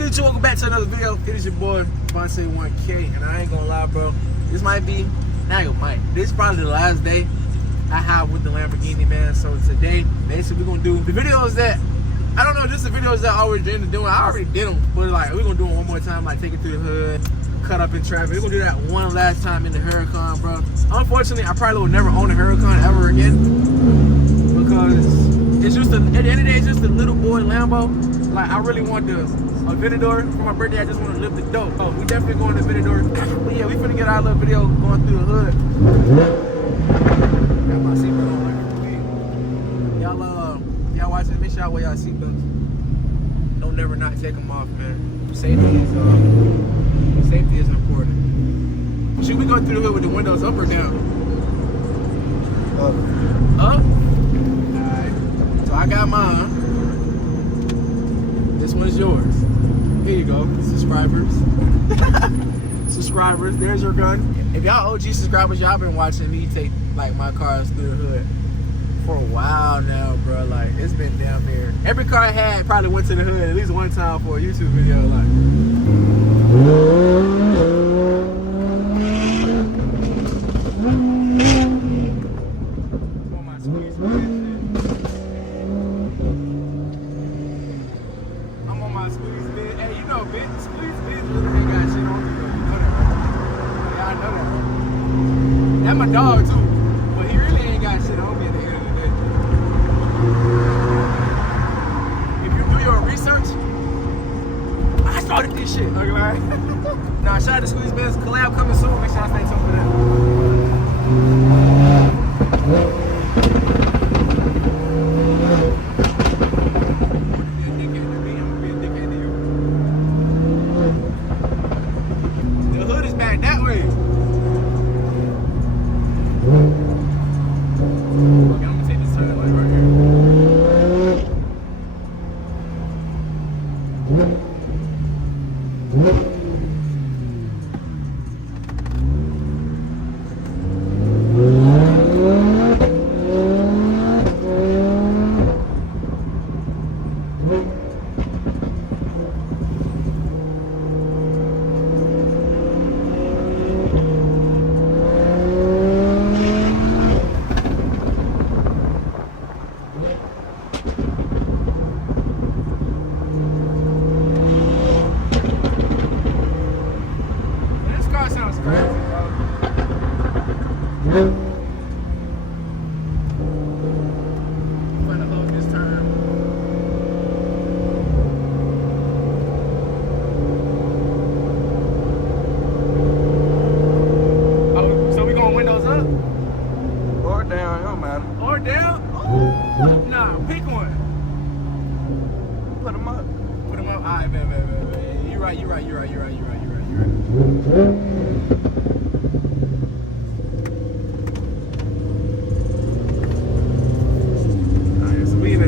good, you? Welcome back to another video. It is your boy, Vontae 1K, and I ain't gonna lie, bro. This might be, this is probably the last day I have with the Lamborghini, man. So today, basically, we're gonna do the videos that, I don't know, just the videos that I always dreamed of doing. I already did them, but like, we're gonna do them one more time, like take it through the hood, cut up in traffic. We're gonna do that one last time in the Huracan, bro. Unfortunately, I probably will never own a Huracan ever again, because it's just, at the end of the day, it's just a little boy Lambo. Like, I really want a Venador for my birthday. I just want to live the dope. Oh, we definitely going to Venador. But yeah, we finna get our little video going through the hood. Got my seatbelt on like a queen. Y'all watching, make sure y'all wear y'all seatbelts. Don't never not take them off, man. Safety is important. Should we go through the hood with the windows up or down? Up. Up? Alright. So I got mine. This one is yours. Here you go, subscribers. Subscribers, there's your gun. If y'all OG subscribers, y'all been watching me take like my cars through the hood for a while now, bro. Like, it's been down there. Every car I had probably went to the hood at least one time for a YouTube video. Like, on my squeeze bid. I'm on my squeeze bid. Hey, you know, squeeze bid literally got shit on me. You know that, right? Yeah, I know that, right? That's my dog too, but he really ain't got shit on me at the end of the day. If you do your research, I started this shit. Okay, right? Nah, shout out to Squeeze Benz collab coming soon. Make sure I stay tuned for that. The hood is back that way. Okay, I'm gonna take this turn like right here. Sounds crazy, bro. I'm gonna hold this turn. Oh, so we going windows up? Or down, it don't matter. Or down? Oh, nah, pick one. Put them up. Put them up. Alright, man. You're right.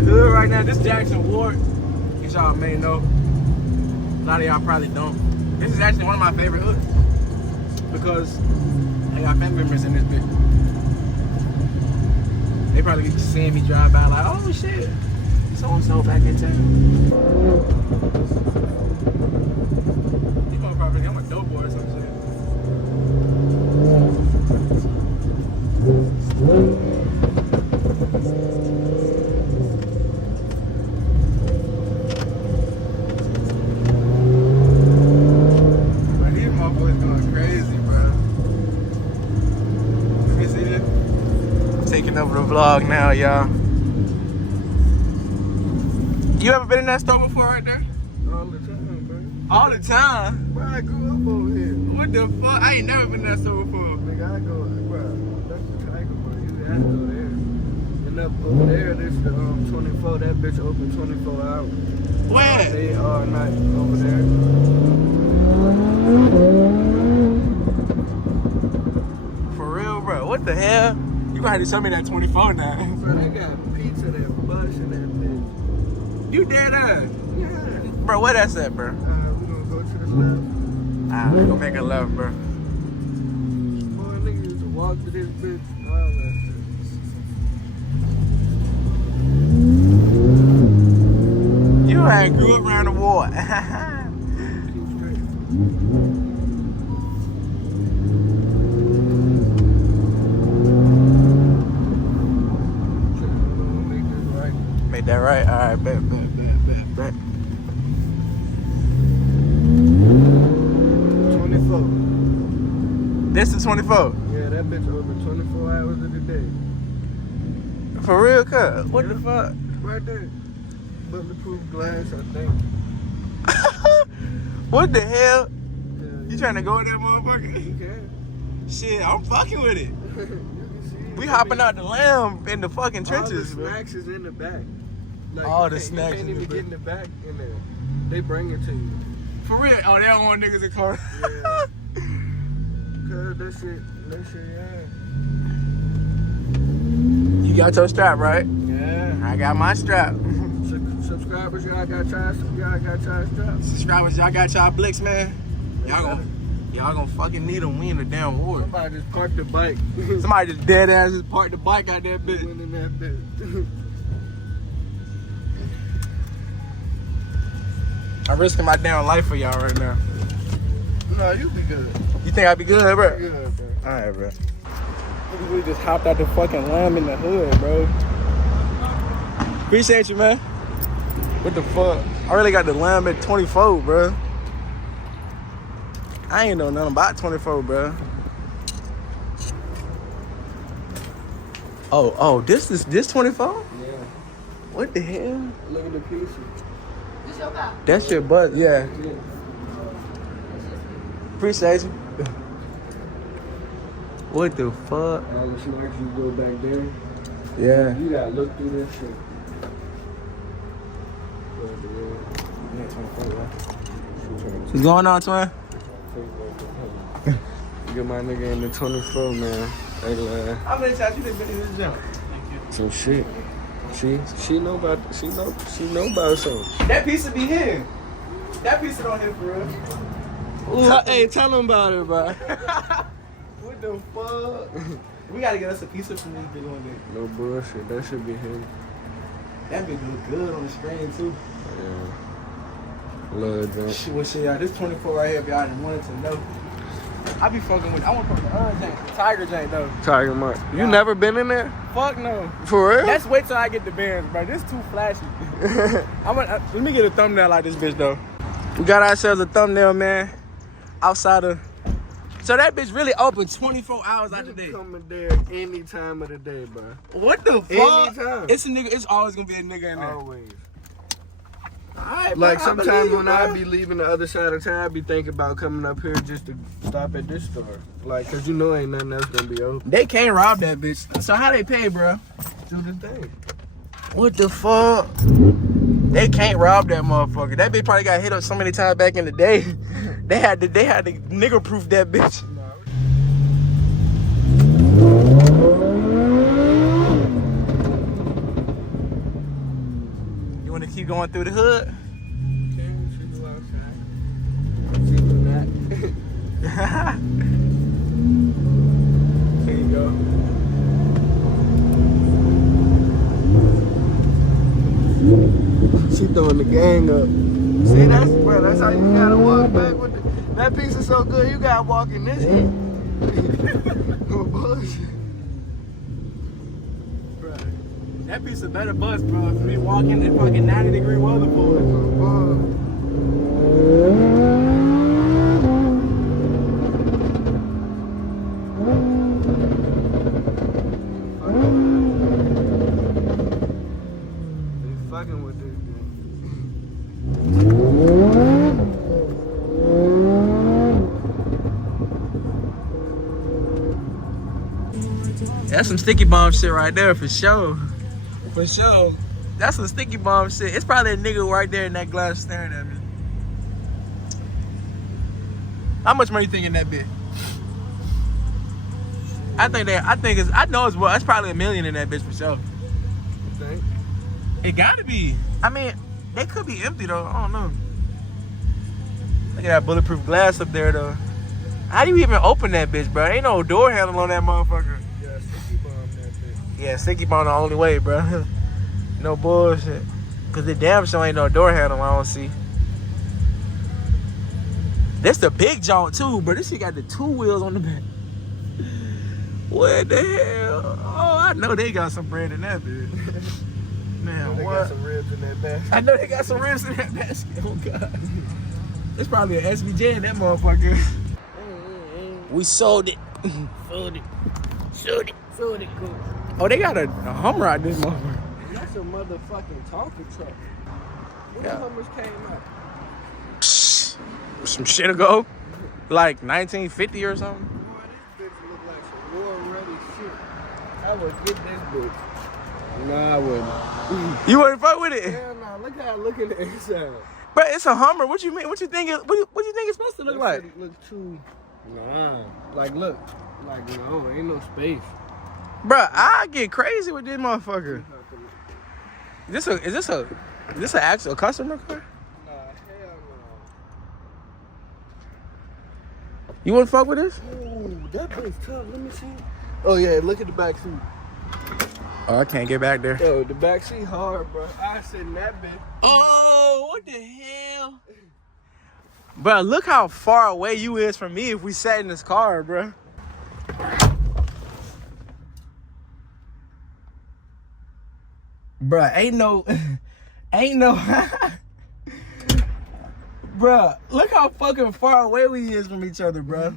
Hood right now. This Jackson Ward, as y'all may know, a lot of y'all probably don't. This is actually one of my favorite hoods because I got family members in this bitch. They probably get to seeing me drive by like, oh shit, so and so back in town. You gonna probably think I'm a dope boy or some shit. Taking over the vlog now, y'all. You ever been in that store before right there? All the time, bro. All the time? Bro, I grew up over here. What the fuck? I ain't never been in that store before. Nigga, I go, bro, that's the tiger, bro. You had to go there. And up over there, this the 24, that bitch open 24 hours. Where? They all night over there. For real, bro? What the hell? You gonna have to show me that 24 now. Bro, they got pizza, that bus, and that bitch. You dead ass? Yeah. Bro, where that's at, bro? We gonna go to the left. We gonna make a left, bro. Boy, niggas used to walk to this bitch, all that shit. You ain't grew up around the war. Make that right. All right, bet. 24. This is 24. Yeah, that bitch over 24 hours of the day. For real, cuz? What the fuck? Right there. Bulletproof glass, I think. What the hell? Yeah, You trying to go in that motherfucker? You can. Shit, I'm fucking with it. You can see it. We hopping out the lamb in the fucking trenches. All the snacks is in the back. Like, All the you snacks can't in the even back. get in the back in there. They bring it to you. For real? Oh, they don't want niggas in car. Yeah. Cause that shit, yeah. You got your strap, right? Yeah. I got my strap. Subscribers, y'all got y'all straps. Subscribers, y'all got y'all blicks, man. Y'all gonna fucking need them. We in the damn war. Somebody just parked the bike. Somebody just dead ass just parked the bike out there, bitch. Went in that bitch. I'm risking my damn life for y'all right now. No, you be good. You think I be good, bro? Good, bro. Alright, bro. We just hopped out the fucking lamb in the hood, bro. Appreciate you, man. What the fuck? I really got the lamb at 24, bro. I ain't know nothing about 24, bro. Oh, this 24? Yeah. What the hell? Look at the pieces. That's your butt, yeah. Appreciate you. What the fuck? All the snacks you go back there. Yeah. You gotta look through this shit. What's going on, twin? Get my nigga in the 24, man. Hey, lad. How many times you been in this jump? Some shit. She know about something. That pizza be here. That pizza don't hit for real. Hey, tell them about it, bro. What the fuck? We gotta get us a pizza from this big one day. No bullshit. That should be him. That bitch look good on the screen too. Yeah. Love that. Shit, well, shit, y'all. This 24 right here, if y'all didn't wanted to know. I be fucking with. I want to fuck with Jank, the Tiger Jank though. Tiger Mark. You Nah. never been in there? Fuck no. For real? Let's wait till I get the bands, bro. This too flashy. Let me get a thumbnail like this bitch though. We got ourselves a thumbnail, man. Outside of. So that bitch really open 24 hours out the day. Coming there any time of the day, bro. What the fuck? Anytime. It's a nigga. It's always gonna be a nigga in there. Always. Alright, Like bro, I sometimes believe when you, I bro. be leaving the other side of town, I be thinking about coming up here just to stop at this store. Like, cause you know ain't nothing else gonna be open. They can't rob that bitch. So how they pay, bro? Do the thing. What the fuck? They can't rob that motherfucker. That bitch probably got hit up so many times back in the day. They had to nigga proof that bitch. You wanna keep going through the hood? Okay, she go outside. She do that. There you go. She throwing the gang up. See, that's how you gotta walk back with that piece is so good, you gotta walk in this heat. No bullshit. Bro, that piece of better bus, bro. If we walking in fucking 90-degree weather for it. They fucking with this dude. That's some sticky bomb shit right there for sure. For sure. That's some sticky bomb shit. It's probably a nigga right there in that glass staring at me. How much money you think in that bitch? I know it's well, it's probably $1 million in that bitch for sure. You think? It gotta be. I mean, they could be empty though. I don't know. Look at that bulletproof glass up there though. How do you even open that bitch, bro? Ain't no door handle on that motherfucker. Yeah, sticky bomb that bitch. Yeah, sticky bomb the only way, bro. No bullshit. Cause the damn show ain't no door handle I don't see. That's the big joint too, bro. This shit got the 2 wheels on the back. What the hell? Oh, I know they got some bread in that bitch. Man, They what? got some ribs in that basket. I know they got some ribs in that basket. Oh God. It's probably an SVJ in that motherfucker. We sold it. Sold it. Sold it. Sold it, cool. Oh, they got a Hummer out this motherfucker. That's a motherfucking talking truck. When the Hummers came out? Some shit ago. Like 1950 or something. Boy, this bitch look like some war-ready shit. I would get this bitch. Nah, I wouldn't. You wouldn't fuck with it? Hell no, look how I look in the inside. But it's a Hummer. What you mean? What you think? What you think it's supposed to look like? It look too. Nah. Like look. Like no, ain't no space. Bruh, I get crazy with this motherfucker. Is this an actual customer car? Nah, hell no. You wouldn't fuck with this? Ooh, that bitch tough. Let me see. Oh yeah, look at the back seat. Oh, I can't get back there. Yo, the back seat hard, bro. I sit in that bitch. Oh, what the hell? Bruh, look how far away you is from me if we sat in this car, bruh. Bruh, ain't no, bruh, look how fucking far away we is from each other, bruh.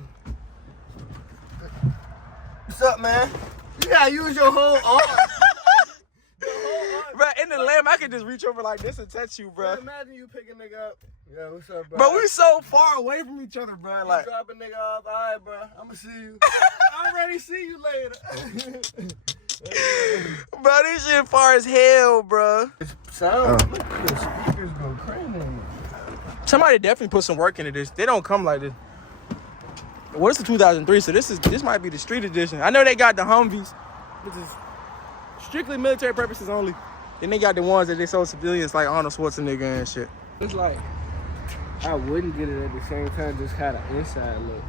What's up, man? You gotta use your whole arm. Bruh, in the Lamb, I could just reach over like this and touch you, bruh. Imagine you pick a nigga up. Yeah, what's up, bro? But we so far away from each other, bruh. You Like, drop a nigga off. All right, bro. I'ma see you. I already see you later. bro, this shit far as hell, bruh. Sound. Look at the speakers go crazy. Somebody definitely put some work into this. They don't come like this. Well, it's a 2003, so this might be the street edition. I know they got the Humvees, which is strictly military purposes only. Then they got the ones that they sold civilians like Arnold Schwarzenegger and shit. It's like I wouldn't get it at the same time, just had an inside look.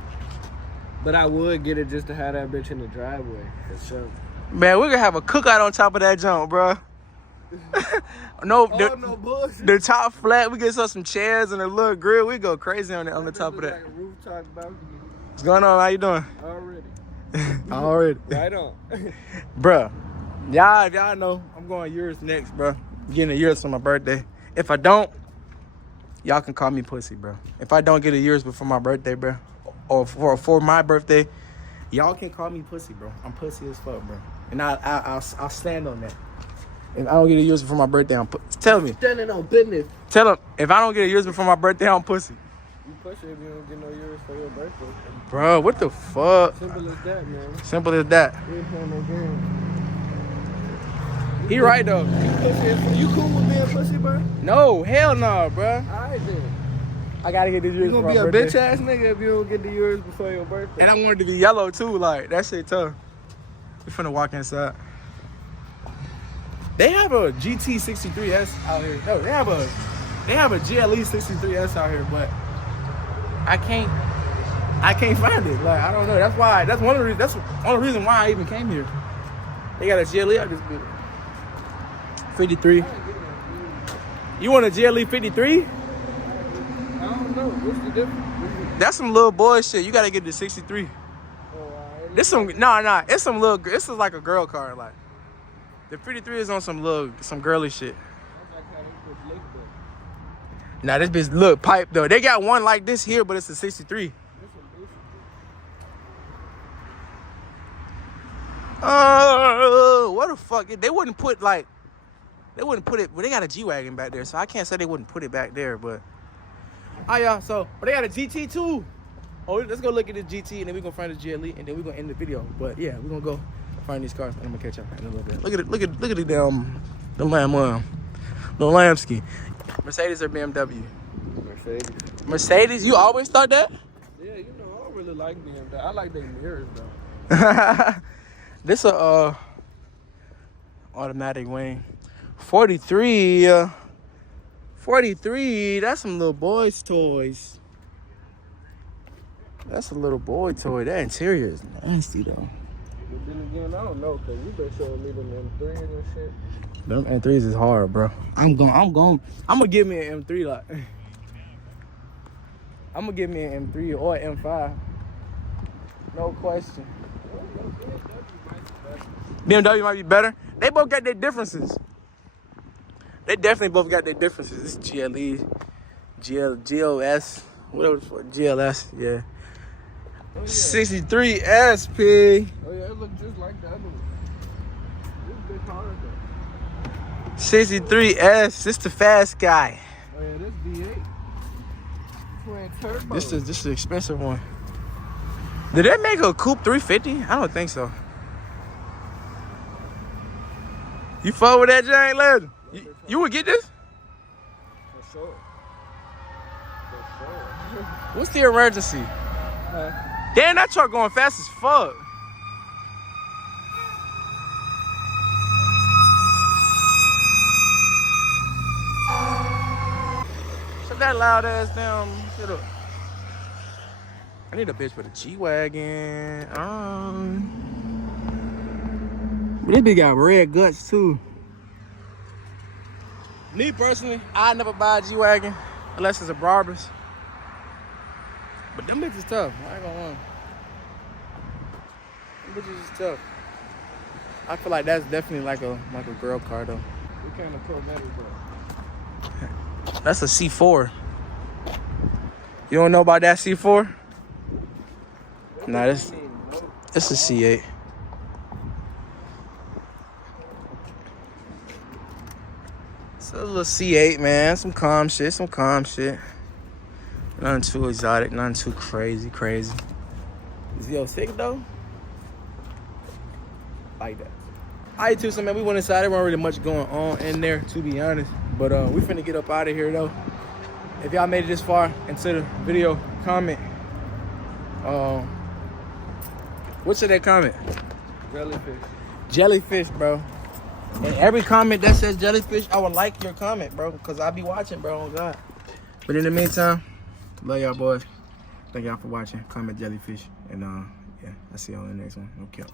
But I would get it just to have that bitch in the driveway. For sure. Man, we're gonna have a cookout on top of that jump, bro. No bullshit. The top flat, we get some chairs and a little grill. We go crazy on the top of that. Like a rooftop balcony. What's going on? How you doing? Already. Already. Right on. Bruh, y'all know I'm going yours next, bro. Getting a yours for my birthday. If I don't, y'all can call me pussy, bro. If I don't get a yours before my birthday, bro, or for my birthday, y'all can call me pussy, bro. I'm pussy as fuck, bro. And I'll stand on that. If I don't get a yours before my birthday, tell me. Standing on business. Tell them, if I don't get a yours before my birthday, I'm pussy. You pussy if you don't get no yours for your birthday. Bro, what the fuck? Simple as that, man. Simple as that. You ain't playing no game. He right, though. You cool with being pussy, bro? No, hell no, bro. Alright then. I gotta get the yours You before gonna be my a birthday. bitch ass nigga if you don't get the yours before your birthday. And I want it to be yellow too, like that shit tough. We finna walk inside. They have a GT 63S out here. No, they have a GLE 63S out here, but I can't find it. Like I don't know. That's one of the reasons why I even came here. They got a GLE out this bitch. 53. You want a GLE 53? I don't know. What's the difference? That's some little boy shit. You gotta get the 63. This some it's some little. This is like a girl car. Like the 53 is on some girly shit. Nah, this bitch look pipe though. They got one like this here, but it's a 63. What the fuck? They wouldn't put it. Well, they got a G-Wagon back there, so I can't say they wouldn't put it back there, but. Oh yeah, but they got a GT too. Oh, let's go look at the GT, and then we're gonna find the GLE, and then we're gonna end the video. But yeah, we're gonna go find these cars, and I'm gonna catch up in a little bit. Look at the Lamb, the Lamski. Mercedes or BMW? Mercedes. Mercedes? You always thought that? Yeah, you know, I don't really like BMW. I like their mirrors though. This automatic wing. 43. 43. That's some little boys' toys. That's a little boy toy. That interior is nasty though. But then again, I don't know, cause you been showing me them M3s and shit. Them M3s is hard, bro. I'm gonna give me an M3 like. I'm gonna get me an M3 or M5. No question. BMW might be better. They both got their differences. They definitely both got their differences. This GLE, GLS, whatever the fuck, GLS, yeah. Oh, yeah. 63 SP. Oh yeah, it looks just like the other one. This big hard though. 63S. This the fast guy. Oh yeah, this V8. Twin turbo. This is the expensive one. Did they make a coupe 350? I don't think so. You fuck with that giant legend? You would get this? For sure. For sure. What's the emergency? Damn, that truck going fast as fuck. Shut that loud ass down. Shut up. I need a bitch with a G-Wagon. This bitch got red guts too. Me personally, I never buy a G-Wagon unless it's a Brabus. But them bitches tough. I ain't gonna lie. Them bitches is tough. I feel like that's definitely like a girl car though. What kind of Corvette is that? That's a C4. You don't know about that C4? Nah, this it's a C8. It's a little C8, man. Some calm shit, Nothing too exotic, nothing too crazy. Z06 though? Like that. Alright, too, so man, we went inside. There wasn't really much going on in there, to be honest. But we finna get up out of here though. If y'all made it this far into the video, comment. What should they comment? Jellyfish. Jellyfish, bro. And every comment that says jellyfish, I would like your comment, bro, because I be watching, bro, oh God. But in the meantime, love y'all boys. Thank y'all for watching. Comment jellyfish. And yeah, I'll see y'all in the next one. No cap.